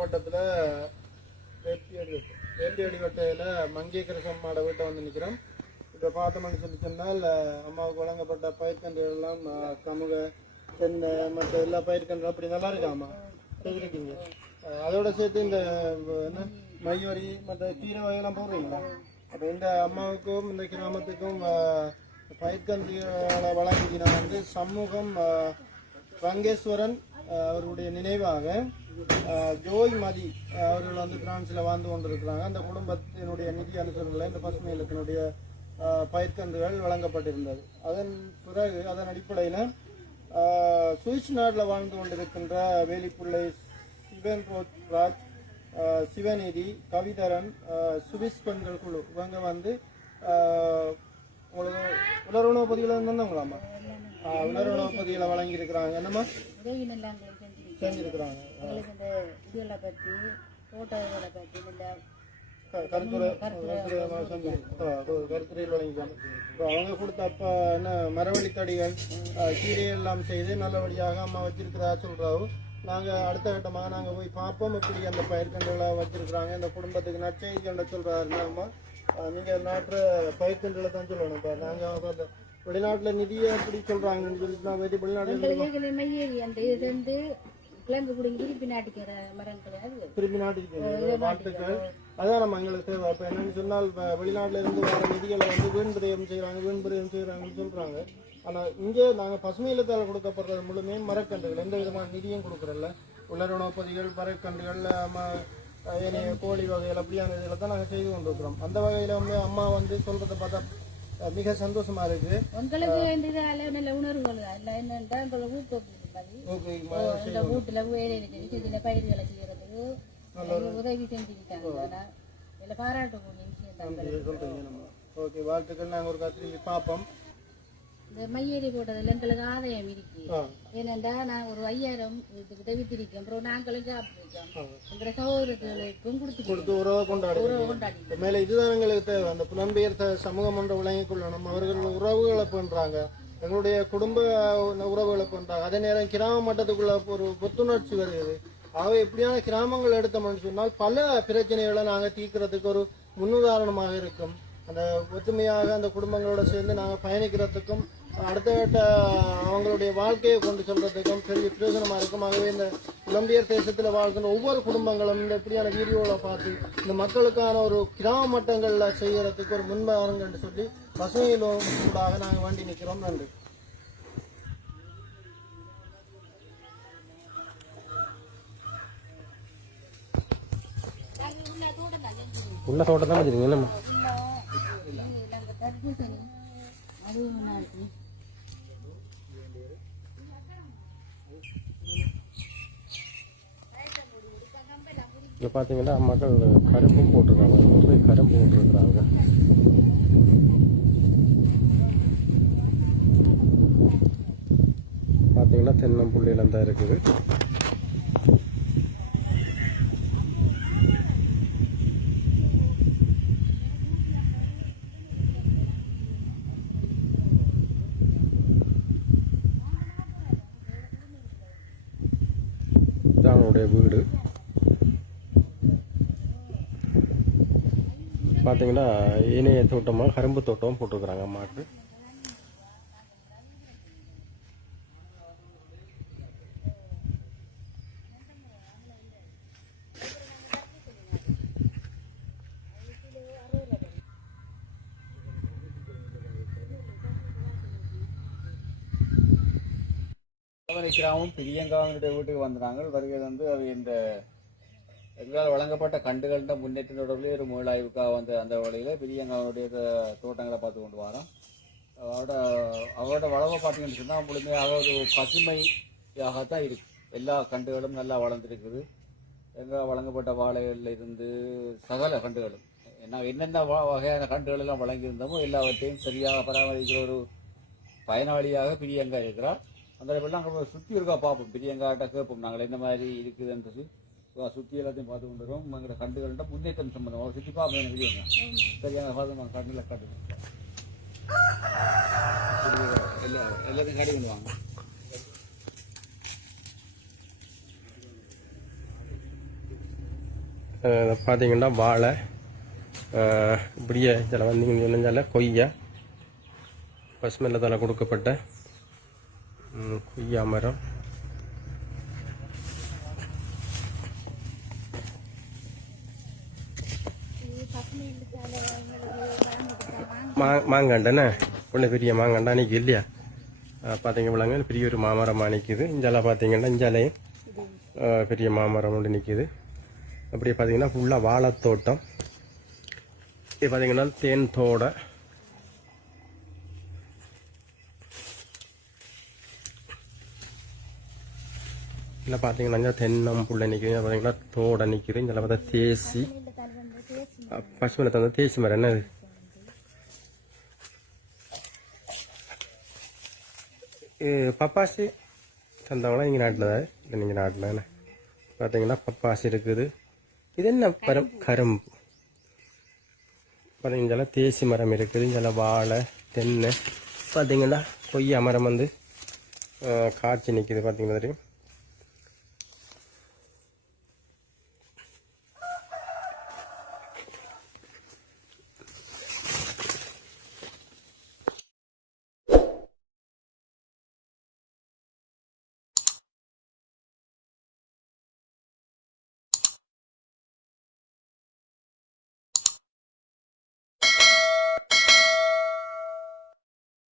மாவட்டத்தில் வேட்டியடிவட்டையில் மங்கேக்கரசம் மாட வீட்டை வந்து நிற்கிறோம். இப்போ பார்த்தோம்னு சொன்னால் அம்மாவுக்கு வழங்கப்பட்ட பயிர்கன்றுகள் எல்லாம் கமுக தென்னை மற்ற எல்லா பயிர்கன்றும் அப்படி நல்லா இருக்காம்மா செய்திருக்கீங்க. அதோட சேர்த்து இந்த என்ன மைவரி மற்ற கீரை வகையெல்லாம் போடுறீங்களா? அப்போ இந்த அம்மாவுக்கும் இந்த கிராமத்துக்கும் பயிர்கன்றுகளை வழங்கினா வந்து சமூகம் ரங்கேஸ்வரன் அவருடைய நினைவாக ஜோய் மதி அவர்கள் வந்து பிரான்ஸில் வாழ்ந்து கொண்டிருக்கிறாங்க. அந்த குடும்பத்தினுடைய நிதி அனுசரணையில் இந்த பசுமை இலக்கினுடைய பயிர்கன்றுகள் வழங்கப்பட்டிருந்தது. அதன் பிறகு அதன் அடிப்படையில் சுவிஸ் நாட்டில் வாழ்ந்து கொண்டிருக்கின்ற வேலிப்புள்ளை சிவன் ராஜ் சிவநிதி கவிதரன் சுவிஸ் பெண்கள் குழு இவங்க வந்து உங்களுக்கு உலருணவு பதிவில் இருந்தவங்களாம்மா உலருணவு பதிகளை வழங்கியிருக்கிறாங்க. என்னம்மா செஞ்சிருக்கிறாங்க கருத்துரையில் வழங்கிக்காங்க. அவங்க கொடுத்த அப்போ என்ன மரவள்ளித்தடிகள் கீரையெல்லாம் செய்து நல்லபடியாக அம்மா வச்சிருக்கிறதா சொல்றாவு. நாங்கள் அடுத்த கட்டமாக நாங்கள் போய் பார்ப்போம் இப்படி அந்த பயிர்கன்றுகளை வச்சிருக்கிறாங்க. இந்த குடும்பத்துக்கு நற்செய்தி என்ன சொல்றாருன்னா அம்மா நீங்கள் நாட்டு பயிர்கன்றுகளை தான் சொல்லணும். இப்போ நாங்கள் வெளிநாட்டில் நிதியை எப்படி சொல்றாங்கன்னு சொல்லிட்டு நான் வெளிநாட்டில் திருப்பி நாட்டுக்கு வாழ்த்துக்கள். அதான் நம்ம எங்களுக்கு தேவை. இப்போ என்னன்னு சொன்னால் வெளிநாட்டில் இருந்து வர நிதிகளை வந்து வீண்பிரயம் செய்கிறாங்கன்னு சொல்றாங்க. ஆனால் இங்கே நாங்கள் பசுமை இல்லத்தால் கொடுக்கப்படுறது முழுமையும் மரக்கன்றுகள், எந்த விதமான நிதியும் கொடுக்குறதில்ல. உலருணவுப்பதிகள் மரக்கன்றுகள் ஏனைய கோழி வகைகள் அப்படியான இதில் தான் நாங்கள் செய்து கொண்டிருக்கிறோம். அந்த வகையில் வந்து அம்மா வந்து சொல்றதை பார்த்தா மிக சந்தோஷமா இருக்கு. ஓகே, வாழ்த்துக்கள். நாங்கள் ஒரு கத்திரி பார்ப்போம். இந்த மையேறி போட்டதுல எங்களுக்கு ஆதாயம் இருக்கு. ஏனென்றா நான் ஒரு 5000 இதுக்கிட்ட வித்திருக்கேன். அப்புறம் நாங்களும் சாப்பிட்டுருக்கோம். எங்க சகோதரர்களுக்கும் கொடுத்து உறவை கொண்டாடி மேல இதுதான் எங்களுக்கு தேவை. அந்த புலம்பெயர்ந்த சமூகம் ஒன்றை விளங்கிக் கொள்ளணும். அவர்கள் உறவுகளை பண்றாங்க, எங்களுடைய குடும்ப உறவுகளை பண்றாங்க. அதே நேரம் கிராம மட்டத்துக்குள்ள ஒரு புத்துணர்ச்சி வருகிறது. ஆக எப்படியான கிராமங்கள் எடுத்தோம்னு சொன்னால் பல பிரச்சனைகளை நாங்கள் தீர்க்கிறதுக்கு ஒரு முன்னுதாரணமாக இருக்கும். அந்த ஒத்துமையாக அந்த குடும்பங்களோட சேர்ந்து நாங்கள் பயணிக்கிறதுக்கும் அடுத்த கட்ட அவங்களுடைய வாழ்க்கையை கொண்டு செல்றதுக்கும் பெரிய பிரயோஜனமாக இருக்கும். ஆகவே இந்த புலம்பெயர் தேசத்தில் வாழ்கின்ற ஒவ்வொரு குடும்பங்களும் இந்த எப்படியான வீடியோவை பார்த்து இந்த மக்களுக்கான ஒரு கிராம மட்டங்களில் செய்கிறதுக்கு ஒரு முன்பாருங்கன்னு சொல்லி பசுமையிலும் கூடாக நாங்கள் வேண்டி நிற்கிறோம். நன்றி. உள்ள தோட்டம் தான் வச்சுருங்க. என்னம்மா இங்கே பார்த்தீங்கன்னா மக்கள் கரும்பும் போட்டிருக்காங்க. நிறைய கரும்பு போட்டிருக்கிறாங்க. பார்த்தீங்கன்னா தென்னம்புள்ளியெல்லாம் தான் இருக்குது. அவனுடைய வீடு பார்த்தீங்கன்னா இணைய தோட்டமாக கரும்பு தோட்டம் போட்டிருக்கிறாங்க அம்மாவுக்கு. கிராமம் பிரியங்காவினுடைய வீட்டுக்கு வந்தாங்க. வருகை வந்து அவை இந்த எங்களால் வழங்கப்பட்ட கண்டுகள்ன்ற முன்னேற்றத்தோடய ஒரு மீளாய்வுக்காக வந்து அந்த வழியில் பிரியங்காவினுடைய தோட்டங்களை பார்த்து கொண்டு வரோம். அவரோட வளவை பார்த்தீங்கன்னு சொன்னால் முழுமையாக ஒரு பசுமையாகத்தான் இருக்கு. எல்லா கண்டுகளும் நல்லா வளர்ந்துருக்குது. எங்கே வழங்கப்பட்ட வாழைகளில் இருந்து சகல கண்டுகளும் என்னென்ன வகையான கண்டுகள் எல்லாம் வழங்கியிருந்தோமோ எல்லாவற்றையும் சரியாக பராமரிக்கிற ஒரு பயனாளியாக பிரியங்கா இருக்கிறார். அந்த இடத்துல நாங்கள் சுற்றி இருக்கா பார்ப்போம். பிரியங்காட்ட கேட்போம் நாங்கள் என்ன மாதிரி இருக்குதுன்றது. சுற்றி எல்லாத்தையும் பார்த்து கொண்டு வரோம். எங்களோட கண்டுகள்கிட்ட முன்னேற்றம் சம்பந்தமாக சுற்றி பார்ப்போம். எனக்கு பிரியங்கா சரியாக பார்த்து நாங்கள் கண்ணில் காட்டுவோம். எல்லாத்தையும் காட்டி கொண்டு வாங்க. பார்த்தீங்கன்னா வாழை இப்படியே இதில் வந்தீங்கன்னு சொன்னால கொய்யா பசுமெல்லத்தால் கொடுக்கப்பட்ட கொய்யா மரம். மாங்காண்டண்ணே உள்ள பெரிய மாங்காண்டா நிற்கி இல்லையா? பார்த்தீங்க விளங்க பெரிய ஒரு மாமரமாக நிற்கிது. இஞ்சால பார்த்தீங்கன்னா இஞ்சாலையும் பெரிய மாமரம் ஒன்று நிற்கிது. அப்படியே பார்த்தீங்கன்னா ஃபுல்லாக வாழைத்தோட்டம். இது பார்த்தீங்கன்னா தேன் தோடை. இல்லை பார்த்தீங்கன்னா தென்னம் புள்ள நிற்கிது. பார்த்தீங்கன்னா தோடை நிற்கிது. இதில் பார்த்தா தேசி பசுமலை தந்த தேசி மரம் என்னது பப்பாசி தந்தவங்களா இங்கே நாட்டில் தான் இல்லை நீங்கள் நாட்டில் என்ன பார்த்தீங்கன்னா பப்பாசி இருக்குது. இது என்ன கரும்பு பார்த்தீங்கன்னா தேசி மரம் இருக்குது. இங்கே வாழை தென்னை பார்த்தீங்கன்னா கொய்யா மரம் வந்து காய்ச்சி நிற்கிது. பார்த்தீங்கன்னா தெரியும்.